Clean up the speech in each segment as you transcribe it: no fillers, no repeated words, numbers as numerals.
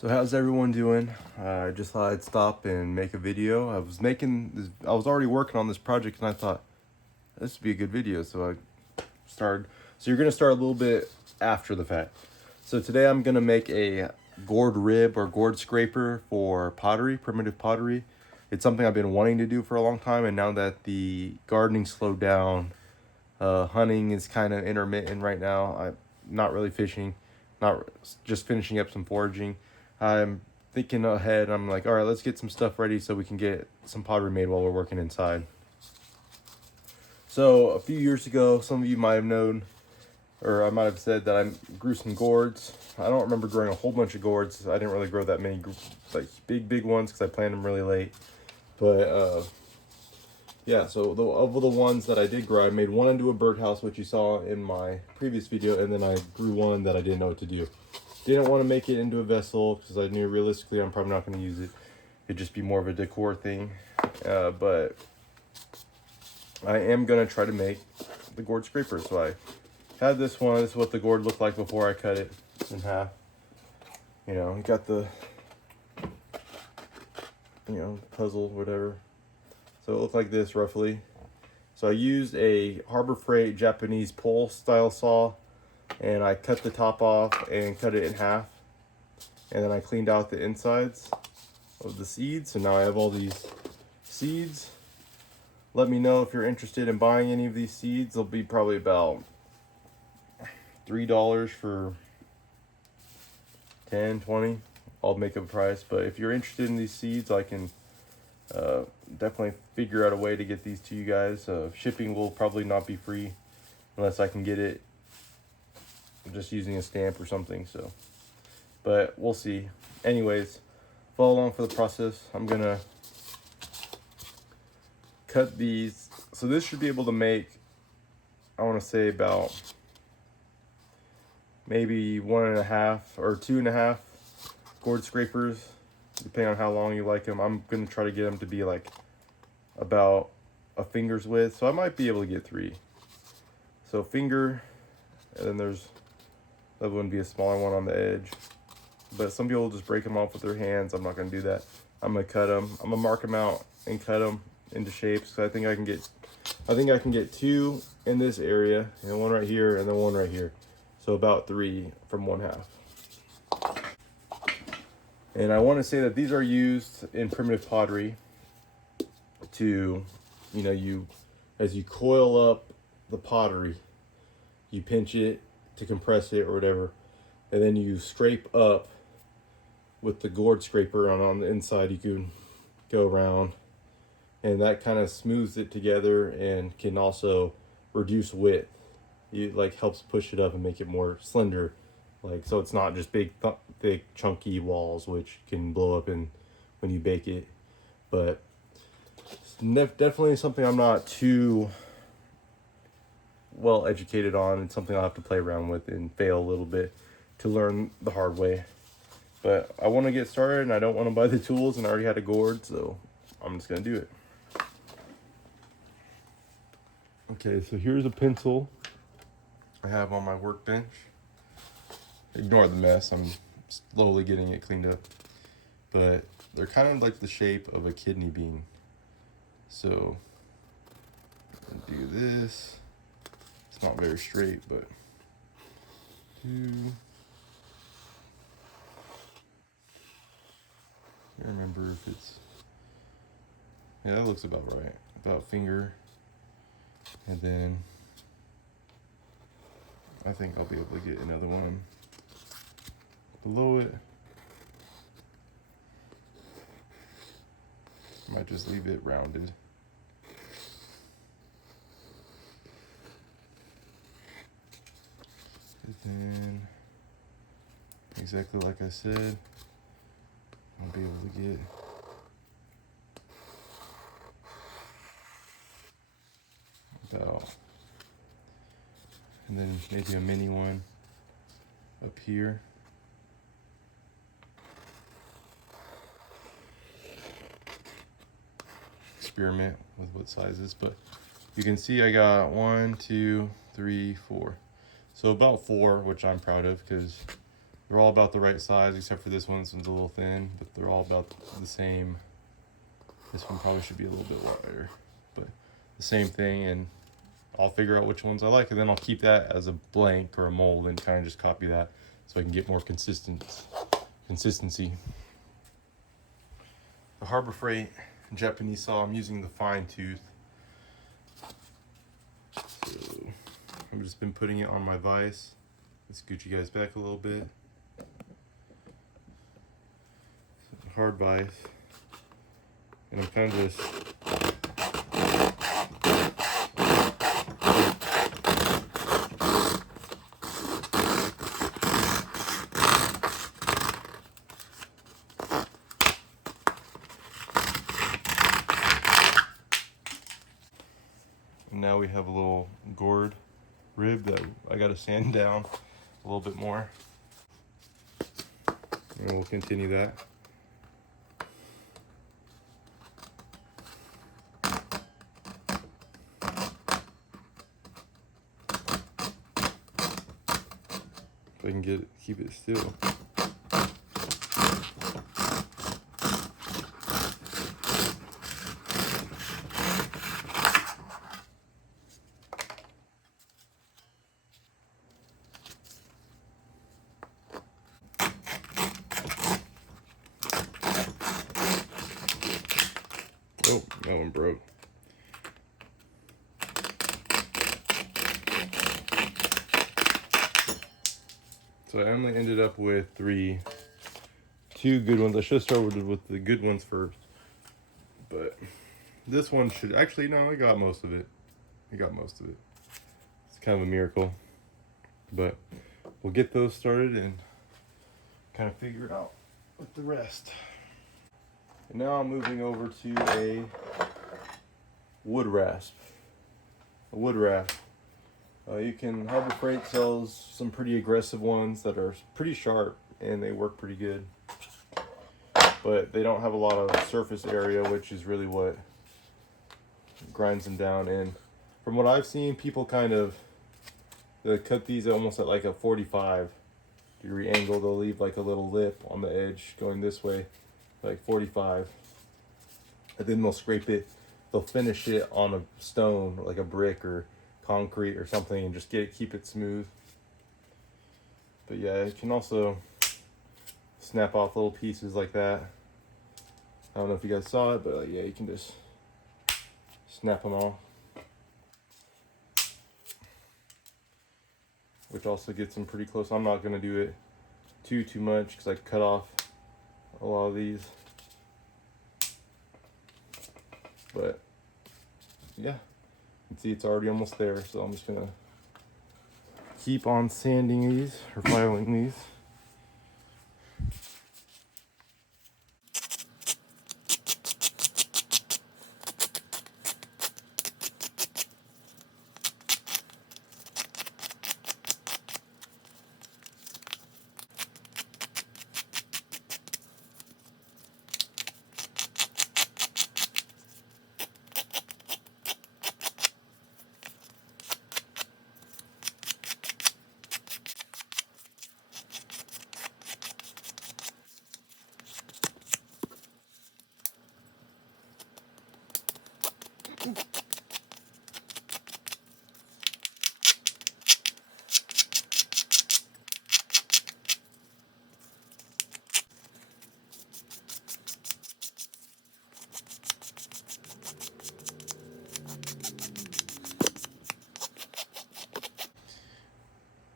So how's everyone doing? I just thought I'd stop and make a video. I was already working on this project and I thought this would be a good video. So I started, so you're gonna start a little bit after the fact. So today I'm gonna make a gourd rib or gourd scraper for pottery, primitive pottery. It's something I've been wanting to do for a long time, and now that the gardening slowed down, hunting is kind of intermittent right now. I'm not really fishing, not just finishing up some foraging. I'm thinking ahead. I'm like, all right, let's get some stuff ready so we can get some pottery made while we're working inside. So a few years ago, some of you might have known, or I might have said that I grew some gourds. I don't remember growing a whole bunch of gourds. I didn't really grow that many, like big ones, because I planted them really late. But yeah, so of the ones that I did grow, I made one into a birdhouse, which you saw in my previous video, and then I grew one that I didn't know what to do. Didn't want to make it into a vessel because I knew realistically I'm probably not going to use it. It'd just be more of a decor thing. But I am going to try to make the gourd scraper. So I had this one. This is what the gourd looked like before I cut it in half. You know, you got the, puzzle, whatever. So it looked like this roughly. So I used a Harbor Freight Japanese pole style saw, and I cut the top off and cut it in half, and then I cleaned out the insides of the seeds. So now I have all these seeds. Let me know if you're interested in buying any of these seeds. They'll be probably about $3 for 10, 20. I'll make up a price, but if you're interested in these seeds, I can definitely figure out a way to get these to you guys. Shipping will probably not be free unless I can get it just using a stamp or something. So, but we'll see. Anyways, follow along for the process. I'm gonna cut these. So this should be able to make, I want to say, about maybe 1.5 or 2.5 gourd scrapers, depending on how long you like them. I'm gonna try to get them to be like about a finger's width, so I might be able to get 3. So finger, and then there's that wouldn't be a smaller one on the edge, but some people just break them off with their hands. I'm not gonna do that. I'm gonna cut them. I'm gonna mark them out and cut them into shapes. So I think I can get 2 in this area, and one right here, and then one right here. So about 3 from 1/2. And I want to say that these are used in primitive pottery to, as you coil up the pottery, you pinch it to compress it or whatever, and then you scrape up with the gourd scraper on the inside. You can go around, and that kind of smooths it together and can also reduce width. It like helps push it up and make it more slender, like, so it's not just big thick chunky walls which can blow up when you bake it. But it's definitely something I'm not too well educated on. It's something I'll have to play around with and fail a little bit to learn the hard way. But I want to get started, and I don't want to buy the tools, and I already had a gourd, so I'm just gonna do it. Okay, so here's a pencil I have on my workbench. Ignore the mess, I'm slowly getting it cleaned up. But they're kind of like the shape of a kidney bean. So do this. It's not very straight, but I can't remember if it's, yeah, that looks about right. About finger. And then I think I'll be able to get another one below it. Might just leave it rounded. And then, exactly like I said, I'll be able to get about, and then maybe a mini one up here. Experiment with what sizes, but you can see I got 1, 2, 3, 4. So about 4, which I'm proud of because They're all about the right size, except for this one. This one's a little thin, but they're all about the same. This one probably should be a little bit wider, but the same thing. And I'll figure out which ones I like, and then I'll keep that as a blank or a mold and kind of just copy that so I can get more consistency. The Harbor Freight Japanese saw, I'm using the fine tooth. So I've just been putting it on my vise. Let's scoot you guys back a little bit. Hard vise. And I'm kind of just and now we have a little gourd rib that I got to sand down a little bit more. And we'll continue that. If I can keep it still. Oh, that one broke. So I only ended up with two good ones. I should have started with the good ones first. But this one should, actually, no, I got most of it. It's kind of a miracle. But we'll get those started and kind of figure it out with the rest. And now I'm moving over to a wood rasp. Harbor Freight sells some pretty aggressive ones that are pretty sharp and they work pretty good. But they don't have a lot of surface area, which is really what grinds them down. And from what I've seen, people they cut these almost at like a 45-degree angle. They'll leave like a little lip on the edge going this way, like 45. And then they'll scrape it. They'll finish it on a stone, like a brick or concrete or something, and just keep it smooth. But yeah, it can also snap off little pieces like that. I don't know if you guys saw it, but yeah, you can just snap them off. Which also gets them pretty close. I'm not gonna do it too much because I cut off a lot of these. But yeah, you can see it's already almost there, so I'm just gonna keep on sanding these or filing these.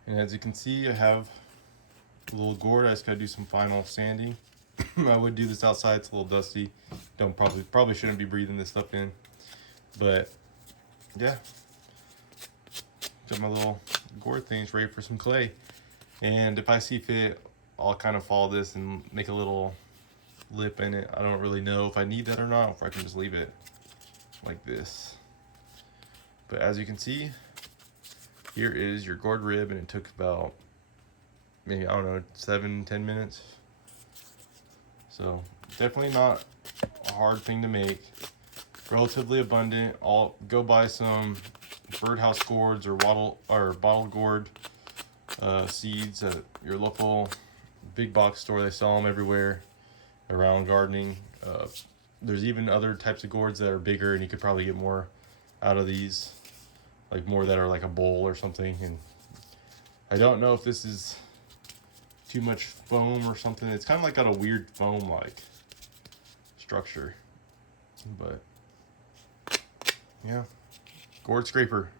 And as you can see, I have a little gourd. I just gotta do some final sanding. I would do this outside, it's a little dusty. Probably shouldn't be breathing this stuff in. But yeah. Got my little gourd things ready for some clay. And if I see fit, I'll kind of follow this and make a little lip in it. I don't really know if I need that or not, or if I can just leave it like this. But as you can see, here is your gourd rib, and it took about maybe, I don't know, 7-10 minutes. So definitely not a hard thing to make. Relatively abundant. I'll go buy some birdhouse gourds or bottle gourd seeds at your local big box store. They sell them everywhere around gardening. There's even other types of gourds that are bigger, and you could probably get more out of these, like more that are like a bowl or something. And I don't know if this is too much foam or something. It's kind of like got a weird foam like structure, but yeah, gourd scraper.